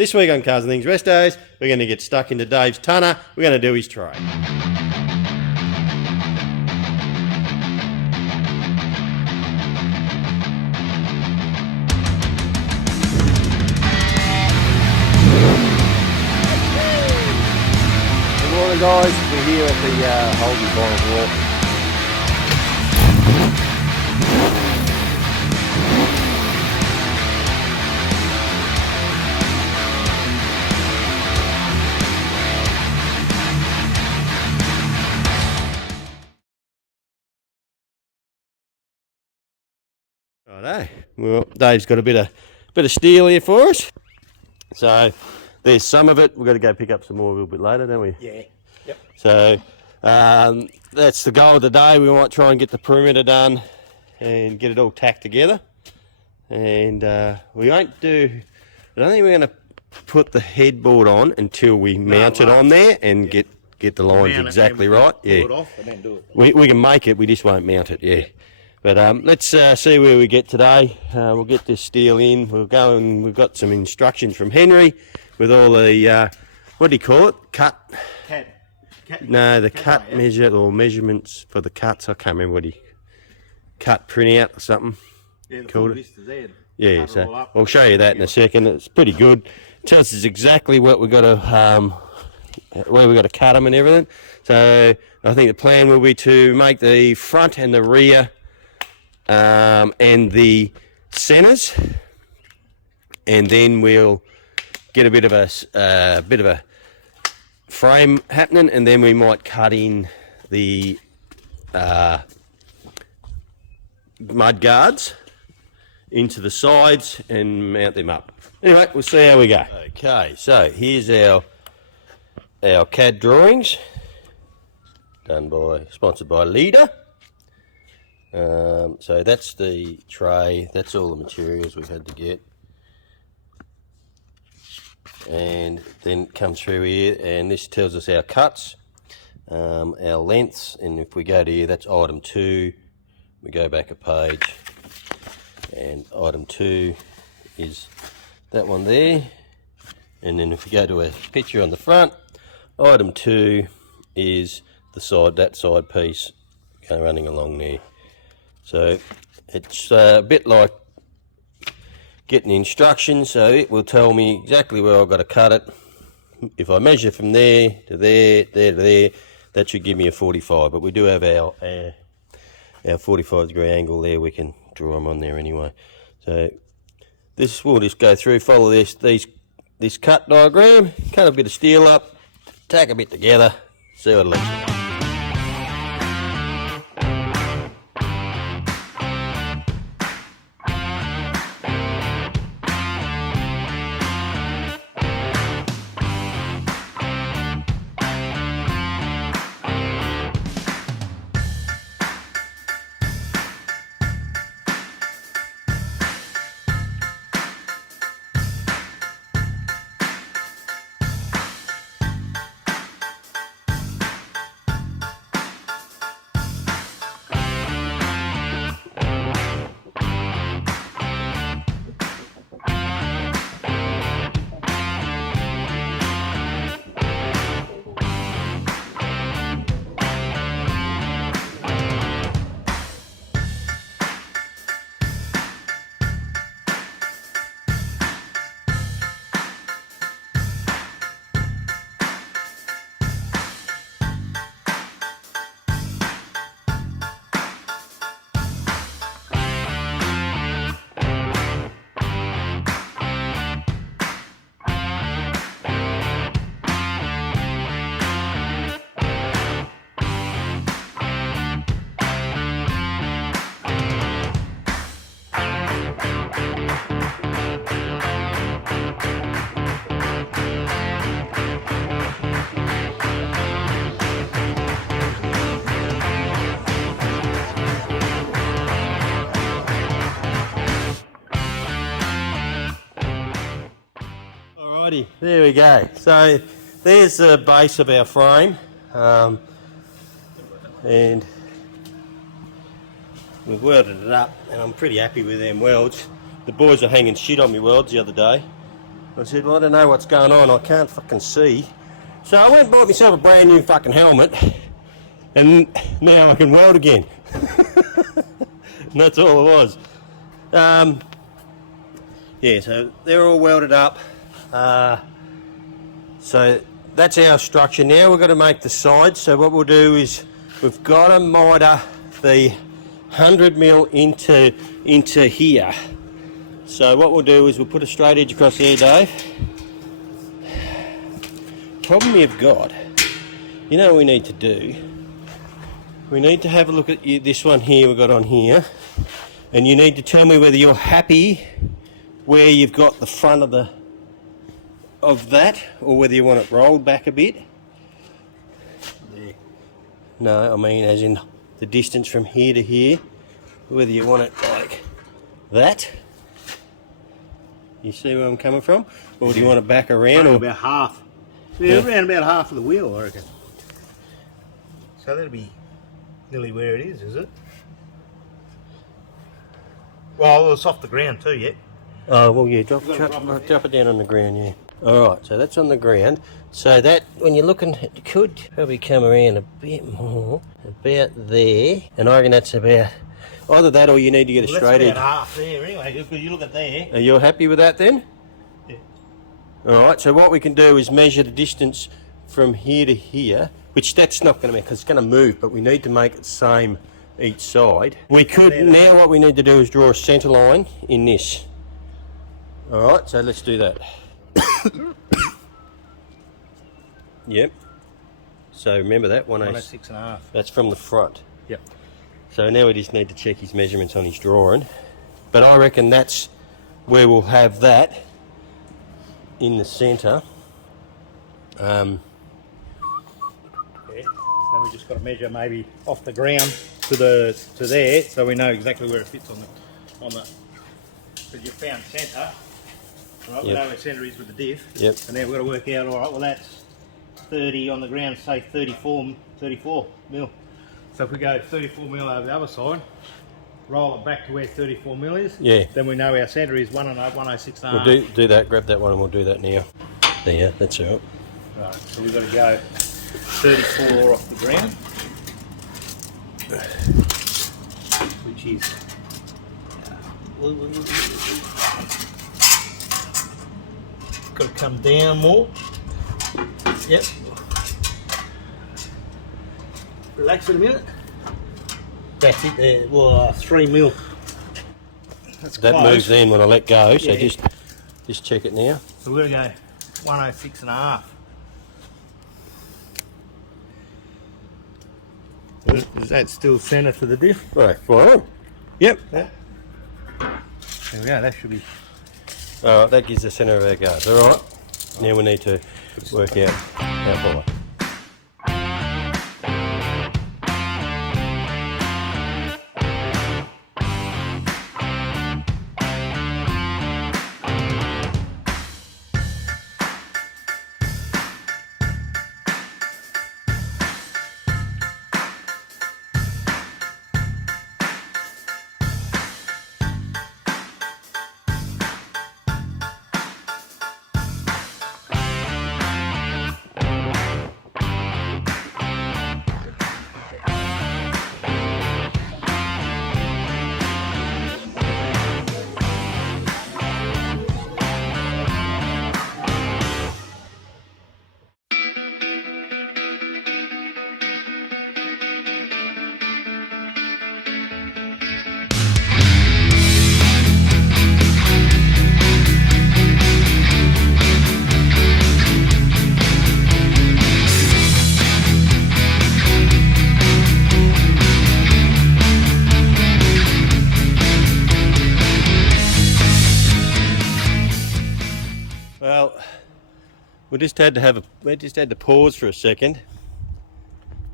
This week on Cars and Things Rest Days, we're going to get stuck into Dave's tonner. We're going to do his tray. Good morning, guys. We're here at the Holden Bottom Wharf. Righto. Well, Dave's got a bit of steel here for us. So there's some of it. We've got to go pick up some more a little bit later, don't we? Yeah. Yep. So that's the goal of the day. We might try and get the perimeter done and get it all tacked together. And we won't do. I don't think we're going to put the headboard on until we mount it on there and get the lines exactly right. Yeah. Pull it off and then do it. We can make it. We just won't mount it. Yeah. But let's see where we get today. We'll get this steel in. We'll go and we've got some instructions from Henry with all the, what do you call it? Cut? No, the cut measure or measurements for the cuts. I can't remember what he, cut printout or something. Yeah, the called full list there. Yeah, so I'll show you that in a second. It's pretty good. Tells us exactly what we've got to, where we've got to cut them and everything. So I think the plan will be to make the front and the rear and the centers, and then we'll get a bit of a frame happening, and then we might cut in the mud guards into the sides and mount them up. Anyway, we'll see how we go. Okay, so here's our CAD drawings sponsored by Leader. So that's the tray, that's all the materials we've had to get, and then come through here, and this tells us our cuts, our lengths, and if we go to here, that's item 2. We go back a page, and item 2 is that one there, and then if we go to a picture on the front, item 2 is the side, that side piece running along there. So it's a bit like getting instructions, so it will tell me exactly where I've got to cut it. If I measure from there to there, there to there, that should give me a 45, but we do have our 45-degree angle there. We can draw them on there anyway. So this, we'll just go through, follow this cut diagram, cut a bit of steel up, tack a bit together, see what it looks like. Alrighty, there we go. So there's the base of our frame, and we've welded it up, and I'm pretty happy with them welds. The boys are hanging shit on me welds the other day. I said, well, I don't know what's going on. I can't fucking see. So I went and bought myself a brand new fucking helmet, and now I can weld again. And that's all it was. Yeah, so they're all welded up. So that's our structure. Now we've got to make the sides. So what we'll do is we've got to miter the 100mm into here. So what we'll do is we'll put a straight edge across here, Dave. Problem we've got, you know what we need to do? We need to have a look at this one here we've got on here, and you need to tell me whether you're happy where you've got the front of that, or whether you want it rolled back a bit. There. No, I mean as in the distance from here to here, whether you want it like that. You see where I'm coming from? Or do you want it back around? Or about half. Yeah, around about half of the wheel, I reckon. So that'll be nearly where it is it? Well, it's off the ground too, yeah. Oh, well, yeah, drop it down on the ground, yeah. Alright, so that's on the ground. So that, when you're looking, it could probably come around a bit more, about there. And I reckon that's about, either that or you need to get a straight edge. That's about half there anyway, because you look at there. Are you happy with that then? Yeah. Alright, so what we can do is measure the distance from here to here, which that's not going to make, because it's going to move, but we need to make it the same each side. We could, now what we need to do is draw a centre line in this. Alright, so let's do that. Yep. So remember that, 106.5. That's from the front. Yep. So now we just need to check his measurements on his drawing. But I reckon that's where we'll have that in the centre. Yeah. Then we just got to measure maybe off the ground to there, so we know exactly where it fits on the. Because you found centre, right? We know where centre is with the diff. Yep. And then we've got to work out. All right. Well, that's 30 on the ground. Say 34 mil. So if we go 34 mil over the other side, roll it back to where 34 mil is. Yeah. Then we know our centre is 106.5. We'll do that. Grab that one, and we'll do that now. There, that's all. Right. So we've got to go 34 off the ground, which is. Got to come down more. Yep. Relax it a minute. That's it there. Well, 3 mil. That's that close. moves in when I let go, so Yeah. just check it now. So we're going to go 106.5. Is that still centre to the diff? Right, fine. Yep. Yeah. There we go, that should be. Alright, that gives the centre of our guards. Alright, now we need to work out how far. Well, we just had to pause for a second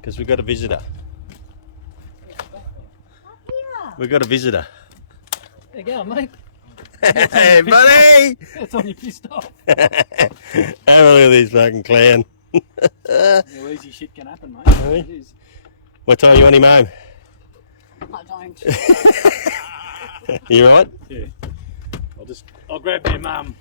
because we've got a visitor. We've got a visitor. There you go, mate. Hey, buddy! That's on you pissed off. Have a look at this fucking clown. Yeah, easy shit can happen, mate. Really? It is. What time you want him home? I don't. You right? Yeah. I'll grab their mum.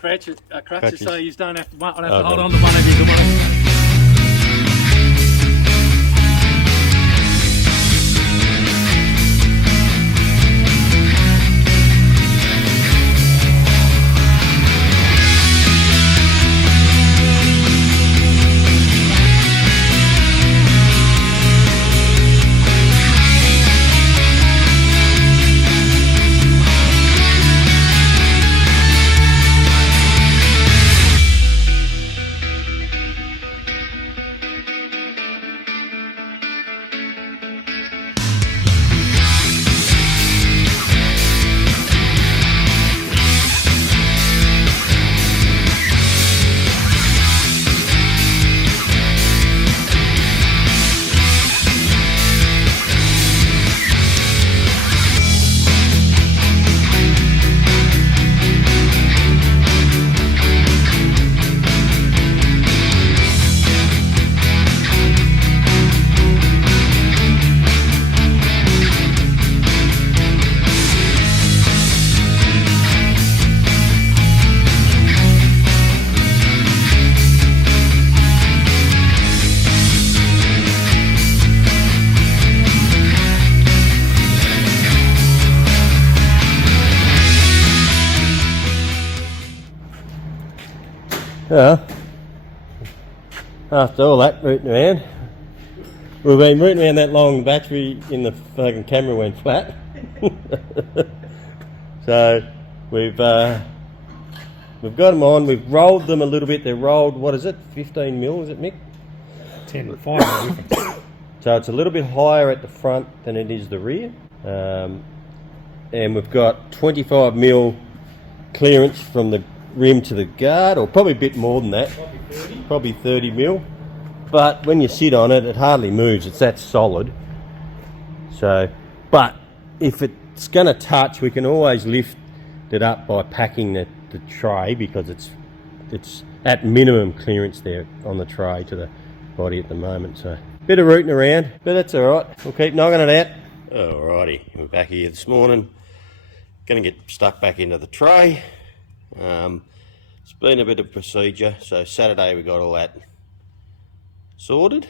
crutches Crutches. so you don't have to, I'll have to Okay. hold on to one of you. Yeah. After all that rooting around, we've been rooting around that long, the battery in the fucking camera went flat. So we've got them on, we've rolled them a little bit. They're rolled, what is it, 15 mil, is it, Mick? 10, 5. So it's a little bit higher at the front than it is the rear. And we've got 25 mil clearance from the rim to the guard, or probably a bit more than that. Probably 30 mil. But when you sit on it, it hardly moves. It's that solid. So, but if it's going to touch, we can always lift it up by packing the tray, because it's at minimum clearance there on the tray to the body at the moment. So bit of rooting around, but that's all right. We'll keep knocking it out. Alrighty, we're back here this morning. Going to get stuck back into the tray. It's been a bit of procedure. So Saturday we got all that sorted.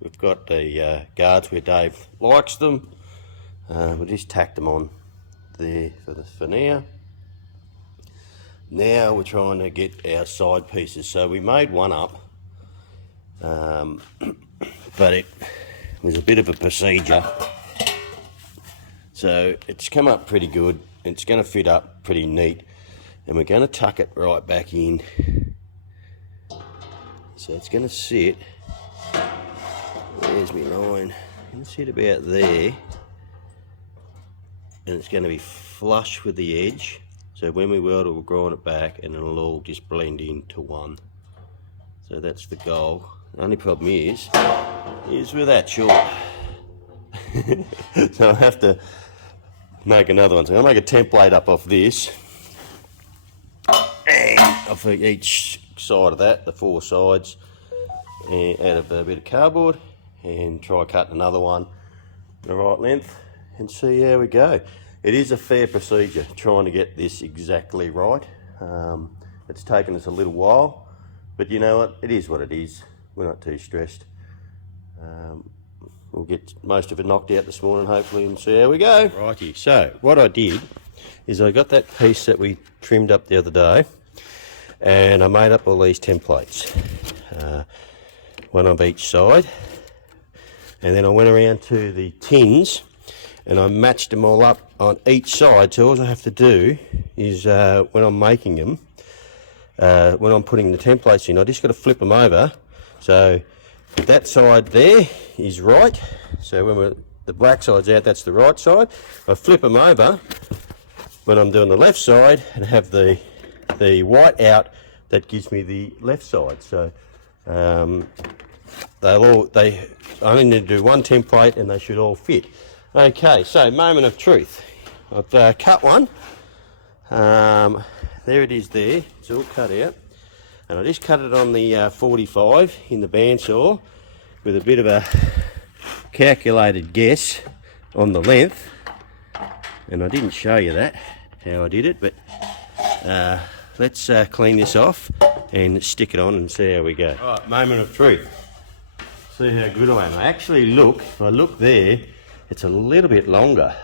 We've got the guards where Dave likes them. We just tacked them on there for now. Now we're trying to get our side pieces. So we made one up, but it was a bit of a procedure. So it's come up pretty good. It's going to fit up pretty neat, and we're going to tuck it right back in. So it's going to sit, there's my line, it's going to sit about there, and it's going to be flush with the edge. So when we weld it, we'll grind it back and it'll all just blend into one. So that's the goal. The only problem is we're that short. So I'll have to make another one. So I'll make a template up off this, and off each side of that, the four sides, and out of a bit of cardboard, and try cutting another one the right length and see how we go. It is a fair procedure trying to get this exactly right. It's taken us a little while, but you know what, it is what it is. We're not too stressed. We'll get most of it knocked out this morning hopefully and see how we go. Righty, so what I did is I got that piece that we trimmed up the other day, and I made up all these templates, one on each side, and then I went around to the tins and I matched them all up on each side. So all I have to do is when I'm making them, when I'm putting the templates in, I just got to flip them over. So that side there is right, so when the black side's out, that's the right side. I flip them over when I'm doing the left side and have the white out, that gives me the left side. So I only need to do one template and they should all fit. Okay, so moment of truth. I've cut one. There it is there. It's all cut out. And I just cut it on the 45 in the bandsaw with a bit of a calculated guess on the length. And I didn't show you that, how I did it, but let's clean this off and stick it on and see how we go. Alright, moment of truth. See how good I am. I actually look, if I look there, it's a little bit longer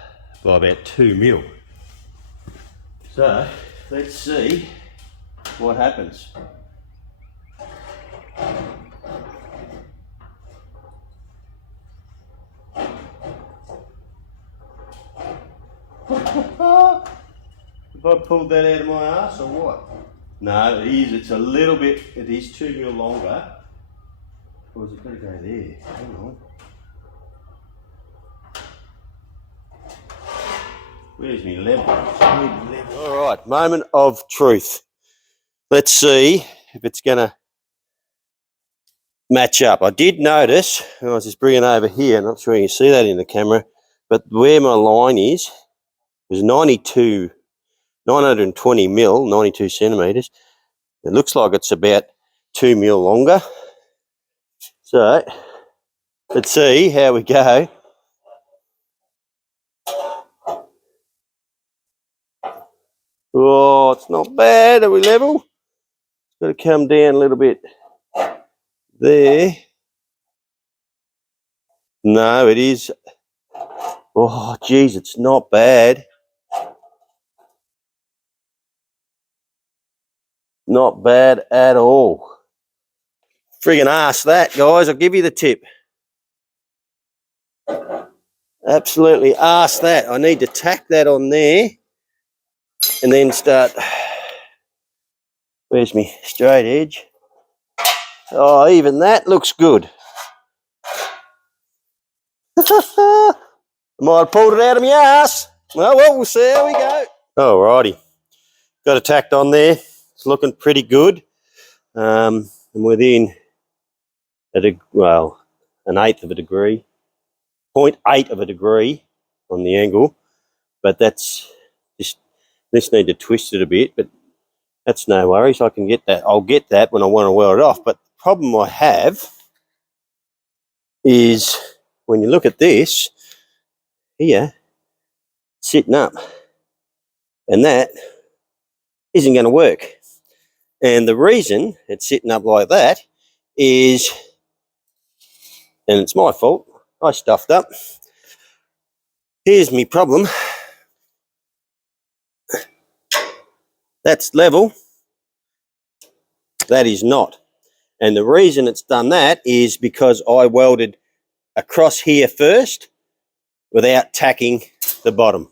by about 2 mil. So, let's see what happens. Have I pulled that out of my ass or what? No, it is. It's a little bit. It is 2 mil longer. Or is it got to go there? Hang on. Where's my level? All right, moment of truth. Let's see if it's going to match up. I did notice, I was just bringing over here, not sure you can see that in the camera, but where my line is 920 mil, 92 centimetres. It looks like it's about 2 mil longer. So, let's see how we go. Oh, it's not bad. Are we level? It's got to come down a little bit there. No, it is. Oh, geez, it's not bad. Not bad at all. Friggin' ask that, guys. I'll give you the tip. Absolutely ask that. I need to tack that on there and then start. Where's me straight edge? Oh, even that looks good. I might have pulled it out of my ass. Oh, well, we'll see how we go. Alrighty. Got it tacked on there. It's looking pretty good. I'm within an eighth of a degree, 0.8 of a degree on the angle, but that's just, this need to twist it a bit, but that's no worries. I can get that. I'll get that when I want to weld it off. But the problem I have is when you look at this here, sitting up, and that isn't going to work. And the reason it's sitting up like that is, and it's my fault, I stuffed up. Here's my problem. That's level. That is not. And the reason it's done that is because I welded across here first without tacking the bottom.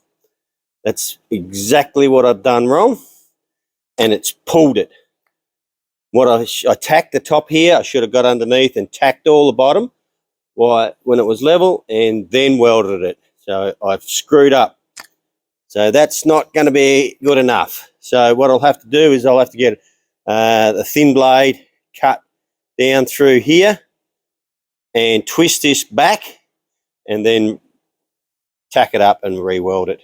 That's exactly what I've done wrong, and it's pulled it. What I tacked the top here, I should have got underneath and tacked all the bottom when it was level and then welded it. So I've screwed up. So that's not going to be good enough. So what I'll have to do is I'll have to get the thin blade cut down through here and twist this back and then tack it up and re-weld it.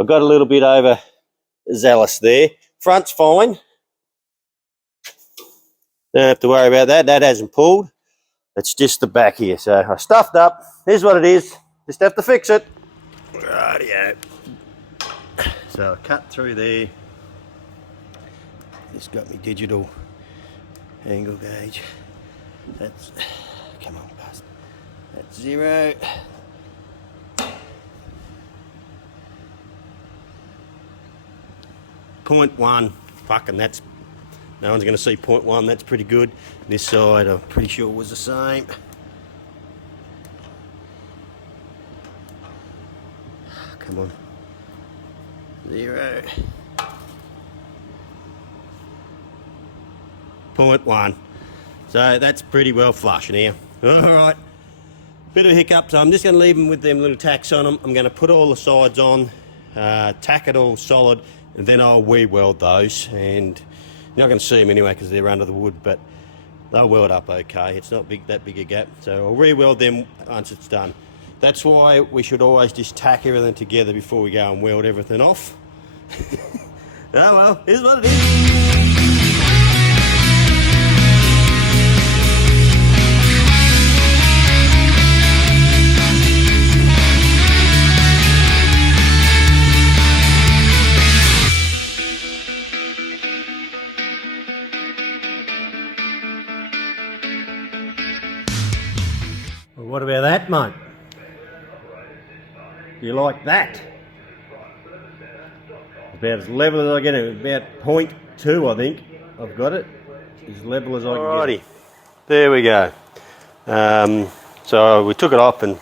I got a little bit over zealous there. Front's fine. Don't have to worry about that. That hasn't pulled. It's just the back here. So I stuffed up. Here's what it is. Just have to fix it. Rightio. So I cut through there. Just got my digital angle gauge. That's, come on, past. That's 0. .1. Fucking that's, no one's going to see 0.1. That's pretty good. This side I'm pretty sure was the same. Come on. 0. 0.1. So that's pretty well flush now. Alright. Bit of a hiccup, so I'm just going to leave them with them little tacks on them. I'm going to put all the sides on, tack it all solid, and then I'll re-weld those. And you're not going to see them anyway because they're under the wood, but they'll weld up okay. It's not that big a gap. So I'll re-weld them once it's done. That's why we should always just tack everything together before we go and weld everything off. Oh well, here's what it is. What about that, mate? Do you like that? About as level as I get it, about 0.2 I think. I've got it. As level as I can get it. There we go. So we took it off and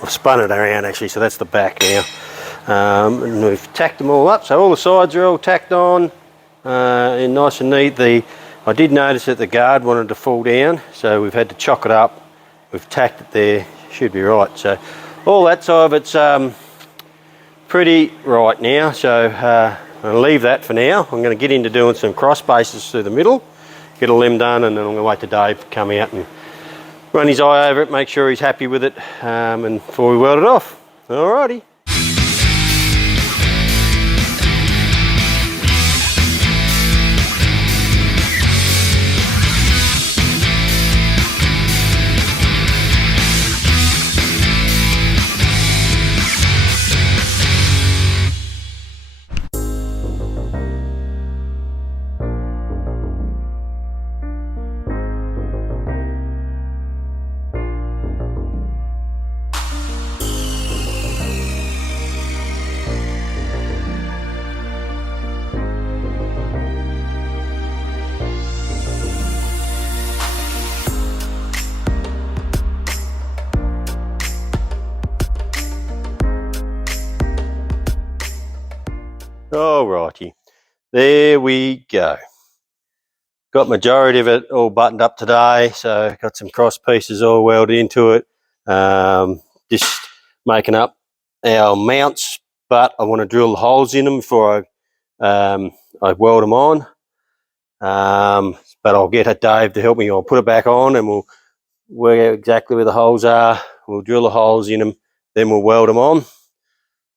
we've spun it around actually, so that's the back now. And we've tacked them all up, so all the sides are all tacked on and nice and neat. I did notice that the guard wanted to fall down, so we've had to chock it up. We've tacked it there, should be right. So all that side of it's pretty right now, so I'll leave that for now. I'm going to get into doing some cross bases through the middle, get all them done, and then I'm going to wait till Dave to come out and run his eye over it, make sure he's happy with it, and before we weld it off. Alrighty. Alrighty, there we go. Got majority of it all buttoned up today, so got some cross pieces all welded into it. Just making up our mounts, but I want to drill the holes in them before I weld them on. But I'll get Dave to help me. I'll put it back on and we'll work out exactly where the holes are. We'll drill the holes in them, then we'll weld them on.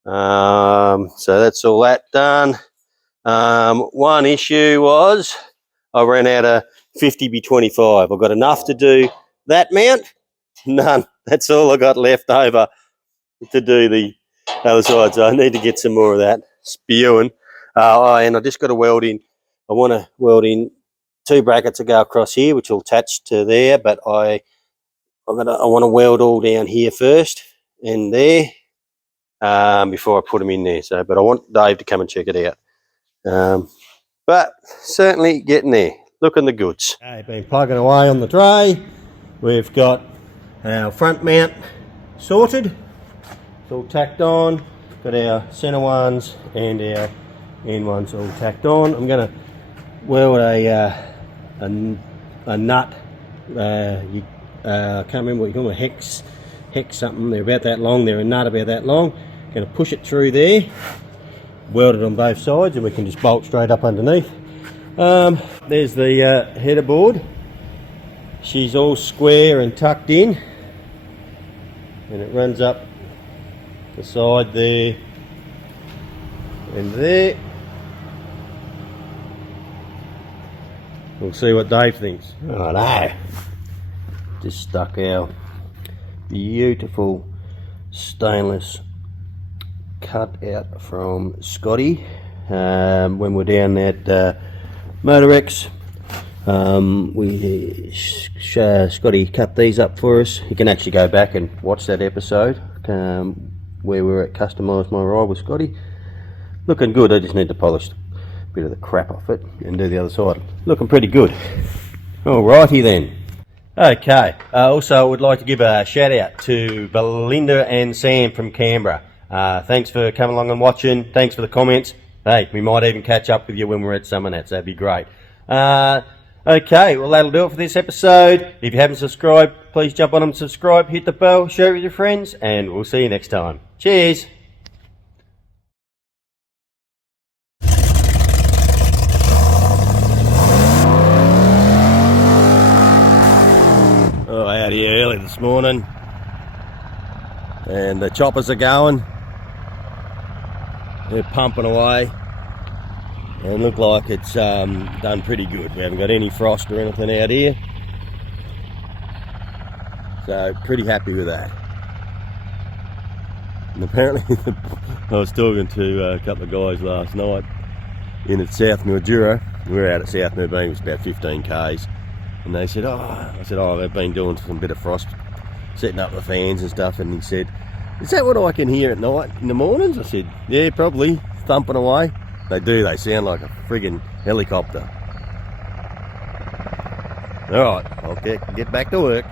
So that's all that done. One issue was I ran out of 50x25. I've got enough to do that mount, none. That's all I got left over to do the other side, so I need to get some more of that spewing. And I just got to weld in, I want to weld in 2 brackets to go across here, which will attach to there, but I want to weld all down here first and there. Before I put them in there. So, but I want Dave to come and check it out. But certainly getting there, looking the goods. Okay, been plugging away on the tray. We've got our front mount sorted. It's all tacked on. Got our centre ones and our end ones all tacked on. I'm going to weld a nut. I can't remember what you call them, a hex something. They're about that long. They're a nut about that long. Going to push it through there, weld it on both sides, and we can just bolt straight up underneath. There's the header board. She's all square and tucked in, and it runs up the side there and there. We'll see what Dave thinks. I know. Just stuck our beautiful stainless cut out from Scotty when we're down at Motorex. Scotty cut these up for us. You can actually go back and watch that episode where we were at Customise My Ride with Scotty. Looking good. I just need to polish a bit of the crap off it and do the other side. Looking pretty good. Alrighty then. Okay, also I would like to give a shout out to Belinda and Sam from Canberra. Thanks for coming along and watching. Thanks for the comments. Hey, we might even catch up with you when we're at Summernats. That'd be great. Okay, well that'll do it for this episode. If you haven't subscribed, please jump on and subscribe, hit the bell, share it with your friends, and we'll see you next time. Cheers! Out here early this morning, and the choppers are going. They're pumping away and look like it's done pretty good. We haven't got any frost or anything out here, so pretty happy with that. And apparently I was talking to a couple of guys last night in at South Mildura. We're out at South Mildura, it's about 15 k's. And they said, oh, I said, oh, they've been doing some bit of frost, setting up the fans and stuff. And he said, is that what I can hear at night in the mornings? I said, yeah, probably, thumping away. They do, they sound like a friggin' helicopter. All right, I'll get back to work.